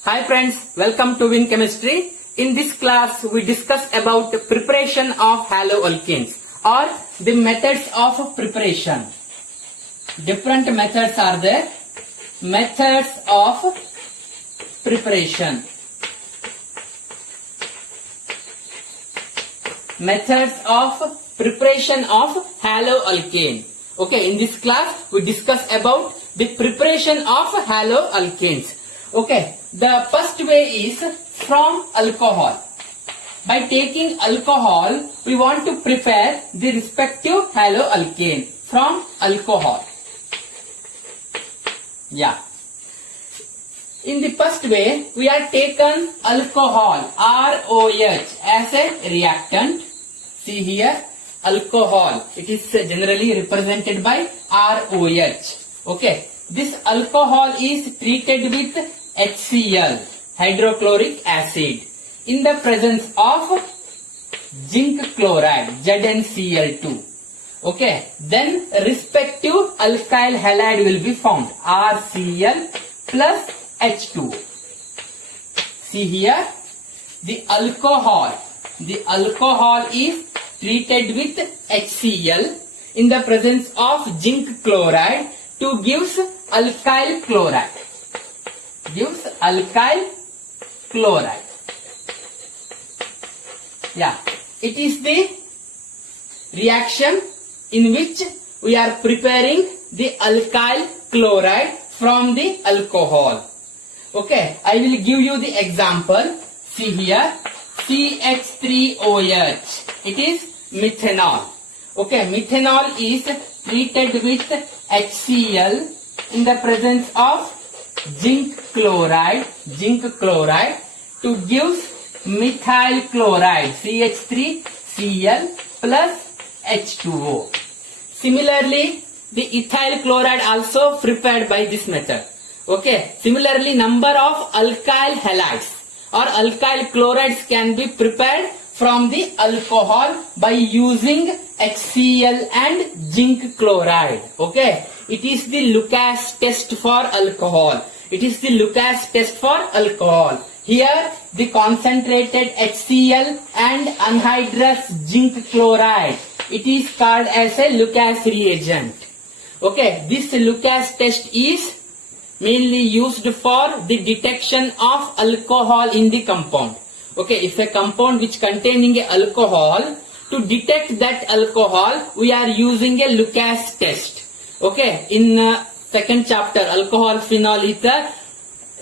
Hi friends, welcome to Win Chemistry. In this class, we discuss about preparation of haloalkanes or the methods of preparation. Different methods are there. Methods of preparation. Methods of preparation of haloalkane. Okay, in this class, we discuss about the preparation of haloalkanes. Okay, the first way is from alcohol. By taking alcohol, we want to prepare the respective haloalkane from alcohol. Yeah. In the first way, we are taken alcohol, ROH, as a reactant. See here, alcohol. It is generally represented by ROH. Okay. This alcohol is treated with HCl, hydrochloric acid, in the presence of zinc chloride, ZnCl2. Okay, then respective alkyl halide will be found, RCl plus H2. See here, the alcohol is treated with HCl in the presence of zinc chloride to gives alkyl chloride. Gives alkyl chloride. Yeah, it is the reaction in which we are preparing the alkyl chloride from the alcohol. Okay, I will give you the example. See here, CH3OH. It is methanol. Okay, methanol is treated with HCl in the presence of zinc chloride to give methyl chloride, CH3Cl plus H2O. Similarly, the ethyl chloride also prepared by this method. Okay, similarly number of alkyl halides or alkyl chlorides can be prepared from the alcohol by using HCl and zinc chloride. Okay, it is the Lucas test for alcohol. It is the Lucas test for alcohol. Here the concentrated HCl and anhydrous zinc chloride. It is called as a Lucas reagent. Okay, this Lucas test is mainly used for the detection of alcohol in the compound. Okay, if a compound which containing a alcohol, to detect that alcohol, we are using a Lucas test. Okay, in second chapter, alcohol phenol ether,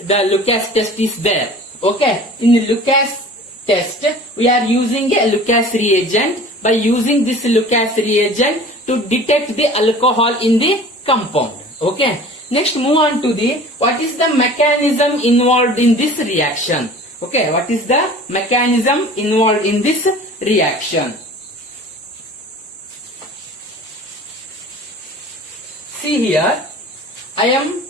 the Lucas test is there. Okay, in the Lucas test, we are using a Lucas reagent. By using this Lucas reagent to detect the alcohol in the compound. Okay, next move on to the, what is the mechanism involved in this reaction? Okay, what is the mechanism involved in this reaction? See here, I am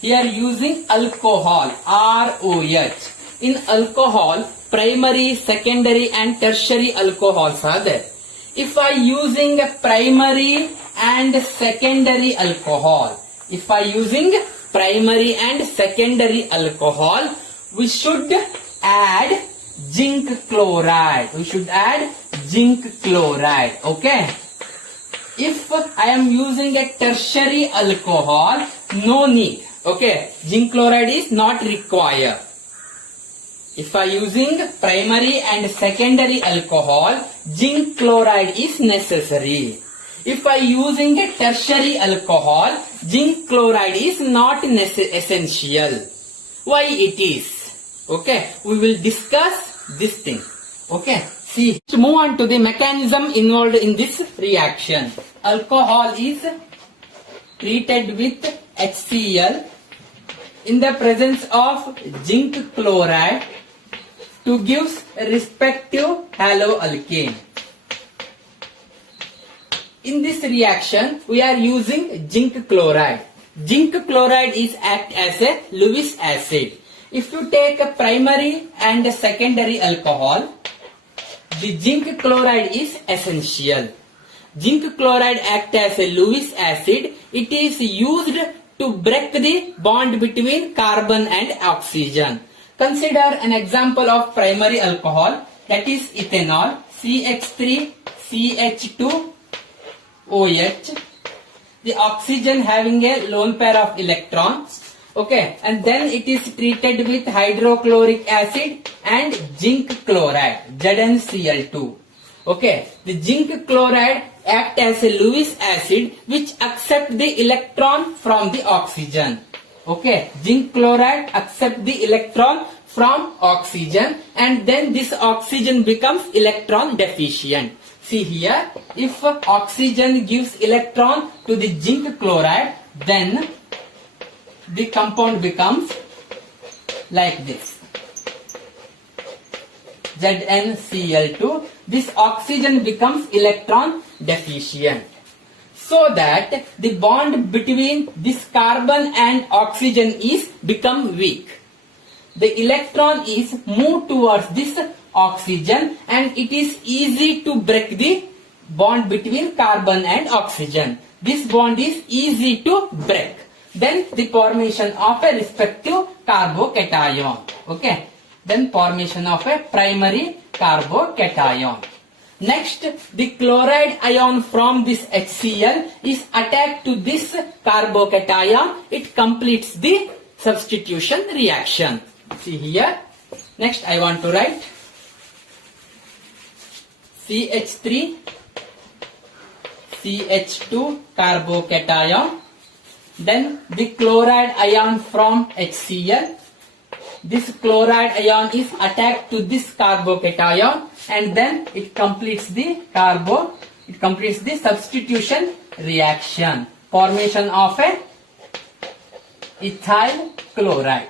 here using alcohol, ROH. In alcohol, primary, secondary and tertiary alcohols are there. If I using a primary and secondary alcohol, we should add zinc chloride. Okay. If I am using a tertiary alcohol, no need. Okay, zinc chloride is not required. If I using primary and secondary alcohol, zinc chloride is necessary. If I using a tertiary alcohol, zinc chloride is not essential. Why it is? Okay, we will discuss this thing. Okay, see, to move on to the mechanism involved in this reaction. Alcohol is treated with HCl in the presence of zinc chloride to give respective haloalkane. In this reaction, we are using zinc chloride. Zinc chloride is act as a Lewis acid. If you take a primary and a secondary alcohol, the zinc chloride is essential. Zinc chloride act as a Lewis acid. It is used to break the bond between carbon and oxygen. Consider an example of primary alcohol, that is ethanol, CH3CH2OH, the oxygen having a lone pair of electrons. Okay, and then it is treated with hydrochloric acid and zinc chloride, ZnCl2. Okay, the zinc chloride act as a Lewis acid which accept the electron from the oxygen. Okay, zinc chloride accept the electron from oxygen, and then this oxygen becomes electron deficient. See here, if oxygen gives electron to the zinc chloride, then the compound becomes like this, ZnCl2. This oxygen becomes electron deficient, so that the bond between this carbon and oxygen is become weak. The electron is moved towards this oxygen, and it is easy to break the bond between carbon and oxygen. This bond is easy to break. Then the formation of a respective carbocation. Okay. Then formation of a primary carbocation. Next, the chloride ion from this HCl is attacked to this carbocation. It completes the substitution reaction. See here. Next, I want to write CH3 CH2 carbocation. Then the chloride ion from HCl. This chloride ion is attacked to this carbocation, and then it completes the substitution reaction. Formation of a ethyl chloride.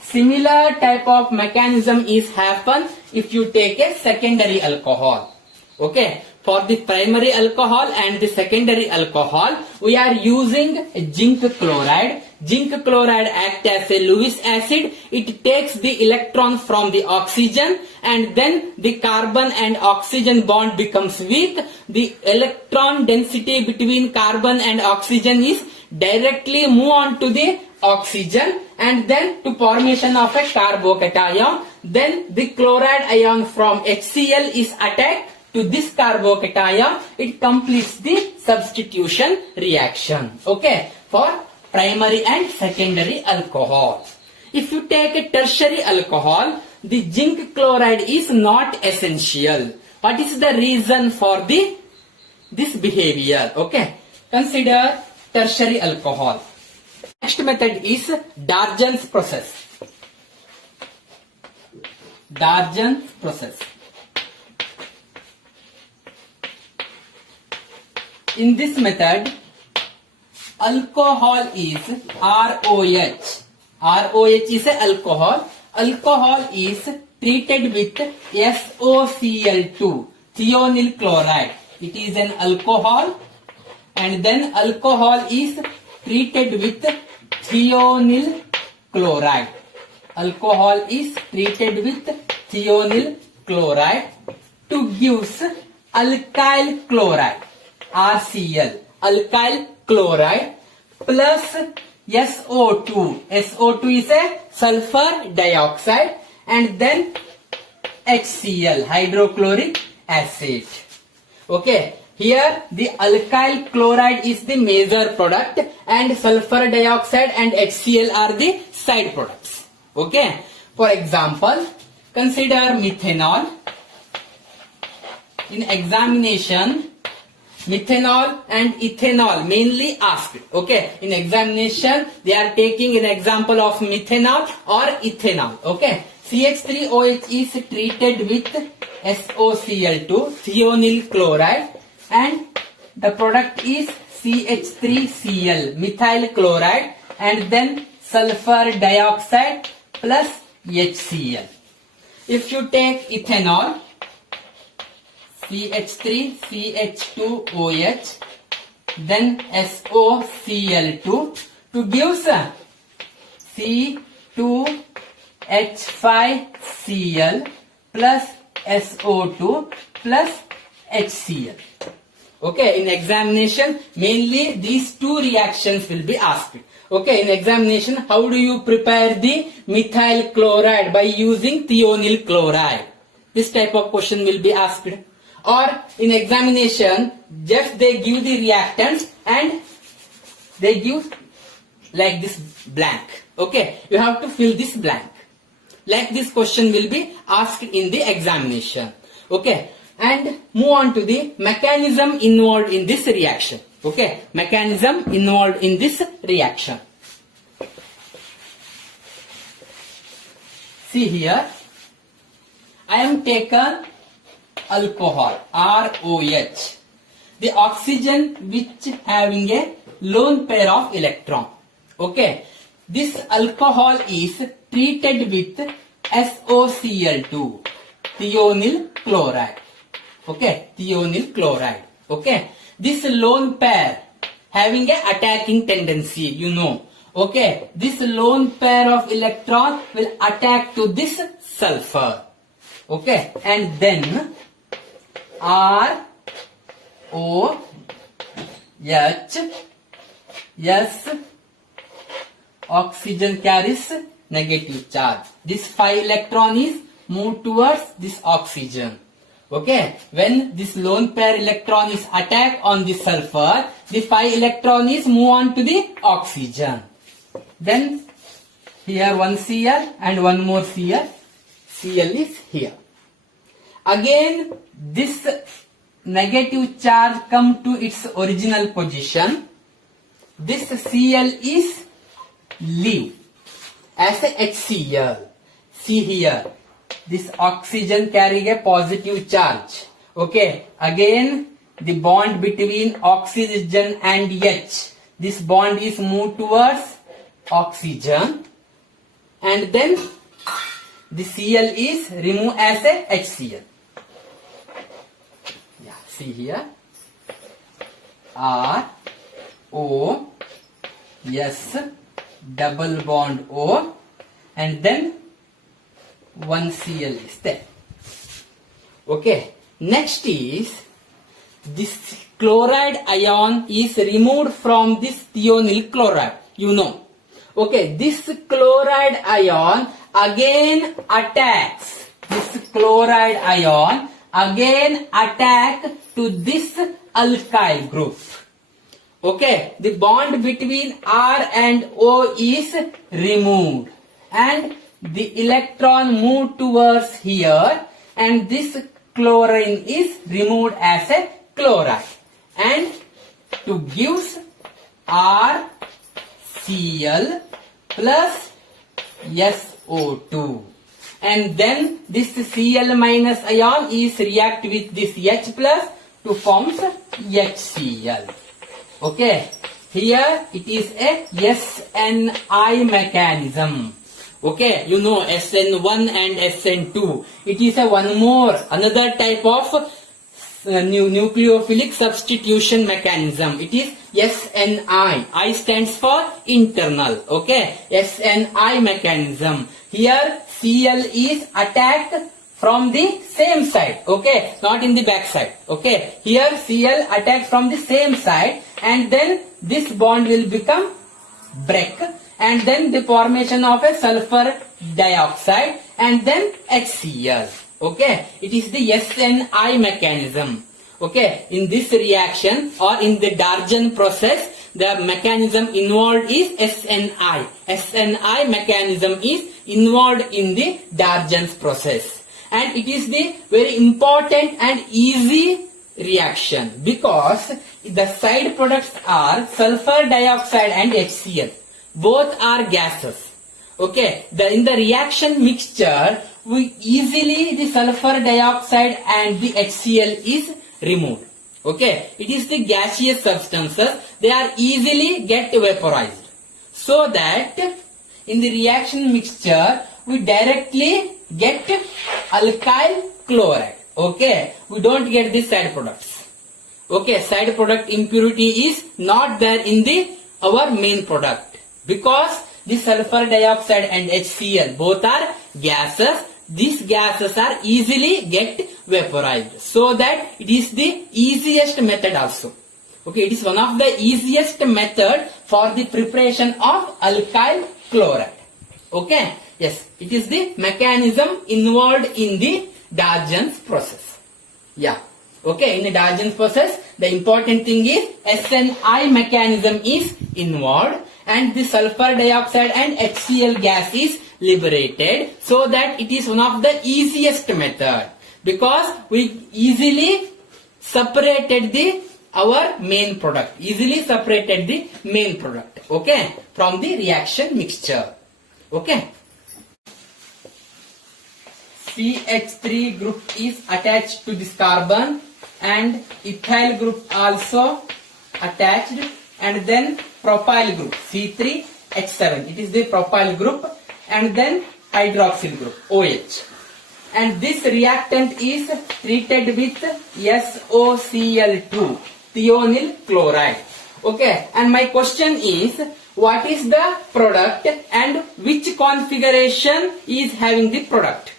Similar type of mechanism is happen if you take a secondary alcohol. Okay. For the primary alcohol and the secondary alcohol, we are using zinc chloride. Zinc chloride acts as a Lewis acid. It takes the electron from the oxygen, and then the carbon and oxygen bond becomes weak. The electron density between carbon and oxygen is directly move on to the oxygen, and then to formation of a carbocation. Then the chloride ion from HCl is attacked to this carbocation. It completes the substitution reaction. Okay, for primary and secondary alcohol. If you take a tertiary alcohol, the zinc chloride is not essential. What is the reason for this behavior? Okay, consider tertiary alcohol. Next method is Darjan's process. Darjan's process. In this method, alcohol is ROH. ROH is a alcohol. Alcohol is treated with SOCl2, thionyl chloride. It is an alcohol, and then alcohol is treated with thionyl chloride. Alcohol is treated with thionyl chloride to give alkyl chloride, RCl, alkyl chloride plus SO2. SO2 is a sulfur dioxide, and then HCl, hydrochloric acid. Okay, here the alkyl chloride is the major product, and sulfur dioxide and HCl are the side products. Okay, for example, consider methanol. In examination, methanol and ethanol mainly asked. Okay, in examination they are taking an example of methanol or ethanol. Okay, CH3OH is treated with SOCl2, thionyl chloride, and the product is CH3Cl, methyl chloride, and then sulfur dioxide plus HCl. If you take ethanol, CH3CH2OH, then SOCl2 to give C2H5Cl plus SO2 plus HCl. Okay, in examination mainly these two reactions will be asked. Okay, in examination, how do you prepare the methyl chloride? By using thionyl chloride. This type of question will be asked. Or in examination, just they give the reactants and they give like this blank. Okay, you have to fill this blank. Like this question will be asked in the examination. Okay, and move on to the mechanism involved in this reaction. Okay, mechanism involved in this reaction. See here, I am taken alcohol, ROH, the oxygen which having a lone pair of electron. Okay, this alcohol is treated with SOCl2, thionyl chloride. Okay, thionyl chloride. Okay, this lone pair having a attacking tendency, you know. Okay, this lone pair of electron will attack to this sulfur. Okay, and then ROH, yes, oxygen carries negative charge. This 5 electron is moved towards this oxygen. Okay, when this lone pair electron is attacked on the sulfur, the 5 electron is move on to the oxygen. Then here one Cl and one more Cl. Cl is here. Again this negative charge come to its original position. This Cl is leave as a HCl. See here, this oxygen carrying a positive charge. Okay, again the bond between oxygen and H, this bond is moved towards oxygen, and then the Cl is removed as a HCl. Yeah, see here, R O S double bond O, and then one Cl is there. Okay, next is this chloride ion is removed from this thionyl chloride, you know. Okay, this chloride ion again attacks, this chloride ion again attack to this alkyl group. Okay, the bond between R and O is removed and the electron moved towards here, and this chlorine is removed as a chloride, and to gives RCl plus SO2, and then this Cl minus ion is react with this H plus to forms HCl. Okay, here it is a SNI mechanism. Okay, you know SN1 and SN2. It is a another type of nucleophilic substitution mechanism. It is SNI. I stands for internal. Okay, SNI mechanism. Here Cl is attacked from the same side. Okay, not in the back side. Okay, here Cl attacked from the same side, and then this bond will become break, and then the formation of a sulfur dioxide, and then HCl. Okay, it is the SNI mechanism. Okay, in this reaction or in the Darjan process, the mechanism involved is SNI. SNI mechanism is involved in the Darjan's process, and it is the very important and easy reaction because the side products are sulfur dioxide and HCl. Both are gases. Okay, in the reaction mixture, we easily the sulfur dioxide and the HCl is removed. Okay, it is the gaseous substances, they are easily get vaporized. So that in the reaction mixture, we directly get alkyl chloride. Okay, we don't get the side products. Okay, side product impurity is not there in our main product, because the sulfur dioxide and HCl both are gases. These gases are easily get vaporized, so that it is the easiest method also. Okay, it is one of the easiest method for the preparation of alkyl chloride. Okay, yes, it is the mechanism involved in the Darjan's process. Yeah, okay, in the Darjan's process, the important thing is SNI mechanism is involved and the sulfur dioxide and HCl gas is liberated, so that it is one of the easiest method because we easily separated our main product, okay, from the reaction mixture. Okay, CH3 group is attached to this carbon and ethyl group also attached, and then propyl group C3H7, it is the propyl group, and then hydroxyl group OH, and this reactant is treated with SOCl2, thionyl chloride. Okay, and my question is, what is the product and which configuration is having the product?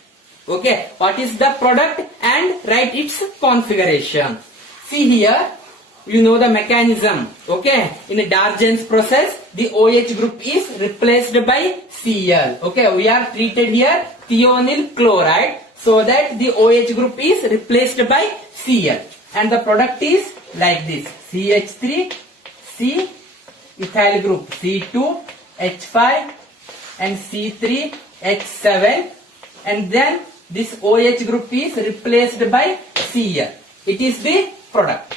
Okay, what is the product and write its configuration. See here, you know the mechanism. Okay, in the Darjan's process, the OH group is replaced by Cl. Okay, we are treated here thionyl chloride, so that the OH group is replaced by Cl, and the product is like this: CH3, C, ethyl group C2H5 and C3H7, and then this OH group is replaced by Cl. It is the product.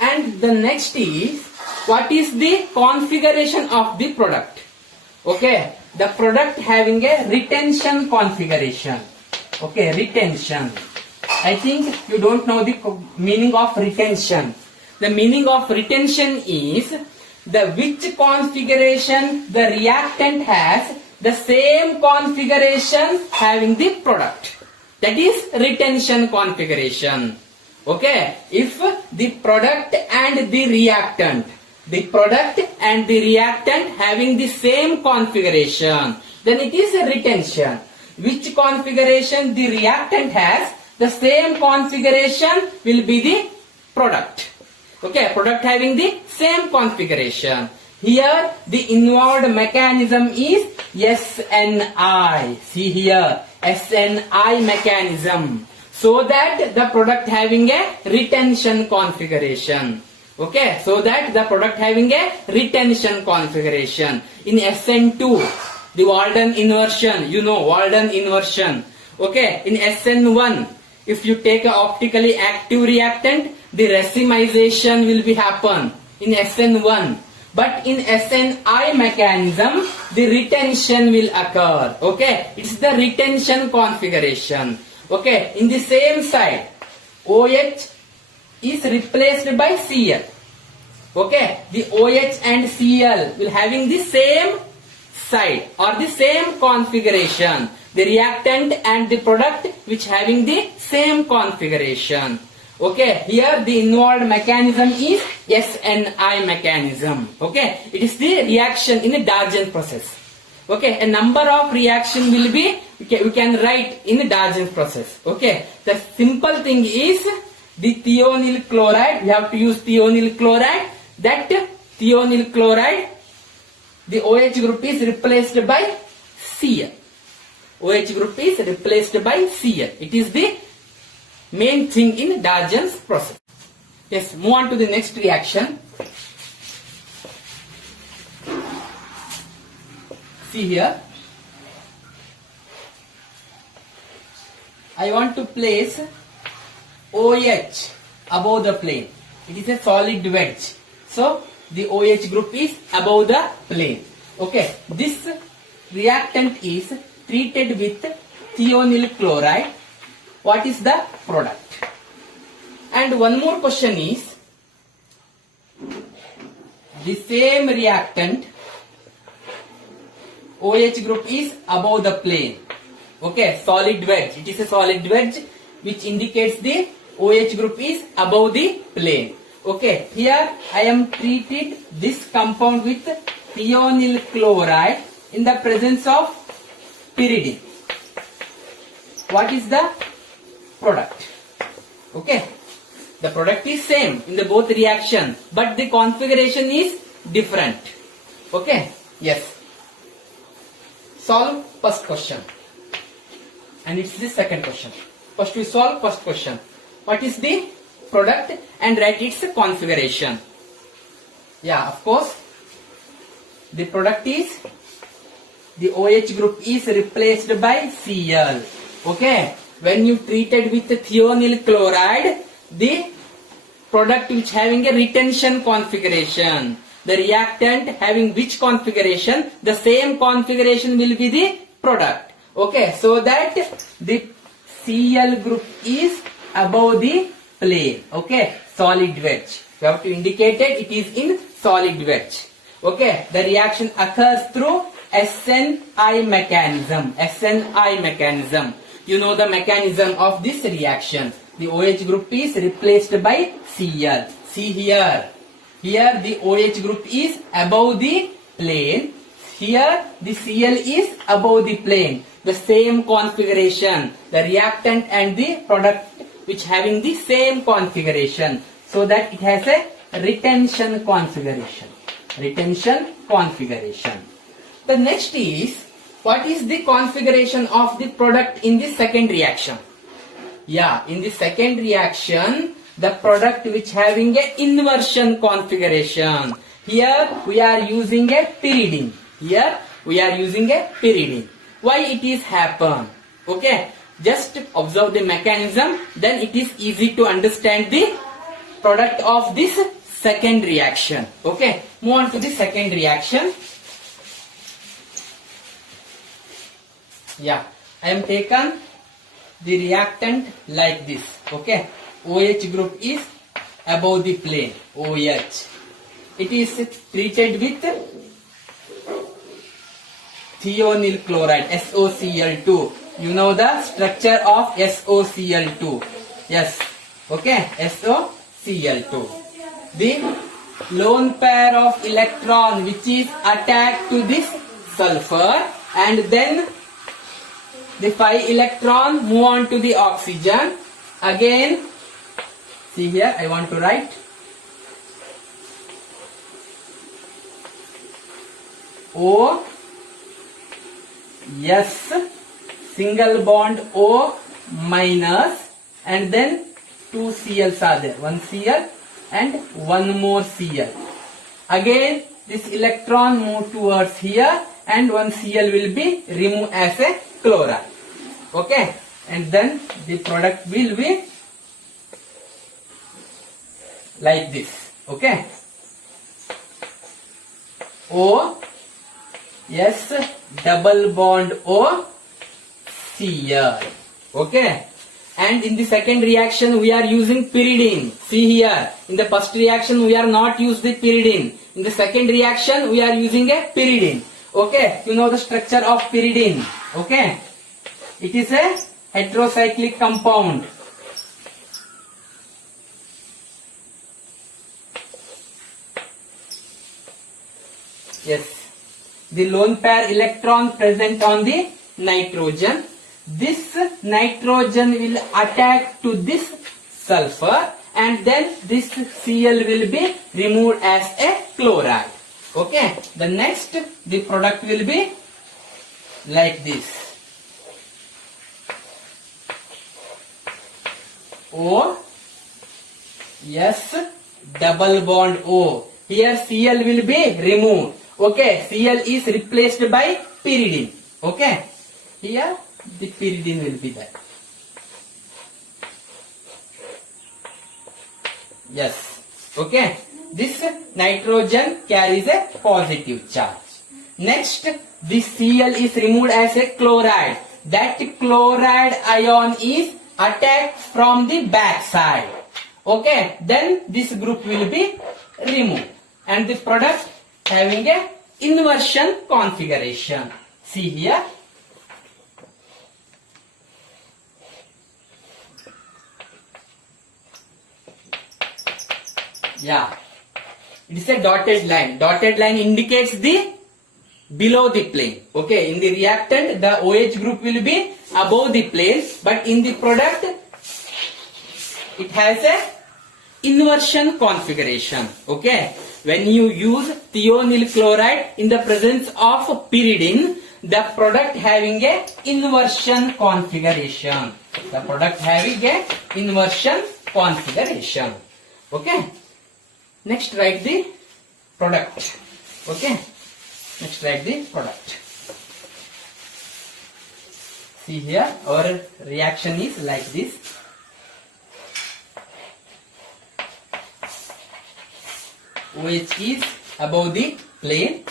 And the next is, what is the configuration of the product? Okay, the product having a retention configuration. Okay, retention. I think you don't know the meaning of retention. The meaning of retention is which configuration the reactant has, the same configuration having the product. That is retention configuration. Okay, if the product and the reactant having the same configuration, then it is a retention. Which configuration the reactant has, the same configuration will be the product. Okay, product having the same configuration. Here the involved mechanism is SNI. See here, SNI mechanism. So that the product having a retention configuration. Okay, so that the product having a retention configuration. In SN2, the Walden inversion, you know Walden inversion. Okay, in SN1, if you take a optically active reactant, the racemization will be happen in SN1. But in SNI mechanism, the retention will occur. Okay, it's the retention configuration. Okay, in the same side, OH is replaced by Cl. Okay, the OH and Cl will having the same side or the same configuration. The reactant and the product which having the same configuration. Okay, here the involved mechanism is SNI mechanism. Okay, it is the reaction in the Darjan process. Okay, a number of reaction will be, we can write in the Darjan's process. Okay, the simple thing is the thionyl chloride, we have to use thionyl chloride. That thionyl chloride, the OH group is replaced by Cl. OH group is replaced by Cl. It is the main thing in Darjan's process. Yes, move on to the next reaction. See here, I want to place OH above the plane. It is a solid wedge. So the OH group is above the plane. Okay, this reactant is treated with thionyl chloride. What is the product? And one more question is, the same reactant OH group is above the plane. Okay, solid wedge. It is a solid wedge which indicates the OH group is above the plane. Okay, here I am treated this compound with thionyl chloride in the presence of pyridine. What is the product? Okay, The product is same in the both reaction, but the configuration is different. Okay? Yes. Solve first question. And it's the second question. First we solve first question. What is the product and write its configuration. Yeah, of course. The product is, the OH group is replaced by Cl. Okay. When you treated with thionyl chloride, the product which having a retention configuration. The reactant having which configuration? The same configuration will be the product. Okay. So that the Cl group is above the plane. Okay. Solid wedge. You have to indicate it is in solid wedge. Okay. The reaction occurs through SNI mechanism. SNI mechanism. You know the mechanism of this reaction. The OH group is replaced by Cl. See here. Here the OH group is above the plane. Here the Cl is above the plane. The same configuration. The reactant and the product which having the same configuration. So that it has a retention configuration. Retention configuration. The next is, what is the configuration of the product in the second reaction? Yeah, in the second reaction, the product which having a inversion configuration. Here we are using a pyridine. Here we are using a pyridine. Why it is happen? Okay, just observe the mechanism, then it is easy to understand the product of this second reaction. Okay, move on to the second reaction. Yeah, I am taken the reactant like this. Okay, OH group is above the plane. OH. It is treated with thionyl chloride, SOCl2. You know the structure of SOCl2. Yes. Okay, SOCl2. The lone pair of electron which is attached to this sulfur, and then the 5 electron move on to the oxygen. Again, see here, I want to write O, yes, single bond O minus, and then 2 Cl's are there. 1 Cl and 1 more Cl. Again, this electron move towards here, and 1 Cl will be removed as a chloride. Okay, and then the product will be like this. Okay, O, yes, double bond O, Cl. Okay, and in the second reaction we are using pyridine. See here, in the first reaction we are not using the pyridine. In the second reaction we are using a pyridine. Okay, you know the structure of pyridine. Okay, it is a heterocyclic compound. Yes, the lone pair electron present on the nitrogen. This nitrogen will attack to this sulfur, and then this Cl will be removed as a chloride. Okay, the next, the product will be like this. O, yes, double bond O. Here Cl will be removed. Okay, Cl is replaced by pyridine. Okay, here the pyridine will be there. Yes, okay. This nitrogen carries a positive charge. Next, this Cl is removed as a chloride. That chloride ion is attacked from the back side. Okay, then this group will be removed, and the product having a inversion configuration. See here. Yeah, it is a dotted line. Dotted line indicates the below the plane. Okay, in the reactant the OH group will be above the plane, but in the product it has a inversion configuration. Okay, when you use thionyl chloride in the presence of pyridine, the product having a inversion configuration. The product having a inversion configuration. Okay. Next write the product. Okay. Next write the product. See here, our reaction is like this. OH is above the plane.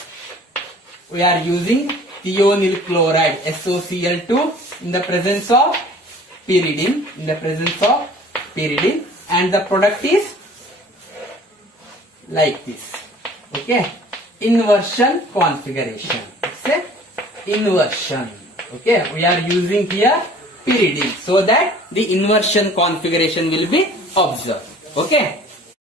We are using thionyl chloride SOCl2 in the presence of pyridine. And the product is like this. Okay. Inversion configuration. It's a inversion. Okay. We are using here pyridine so that the inversion configuration will be observed. Okay.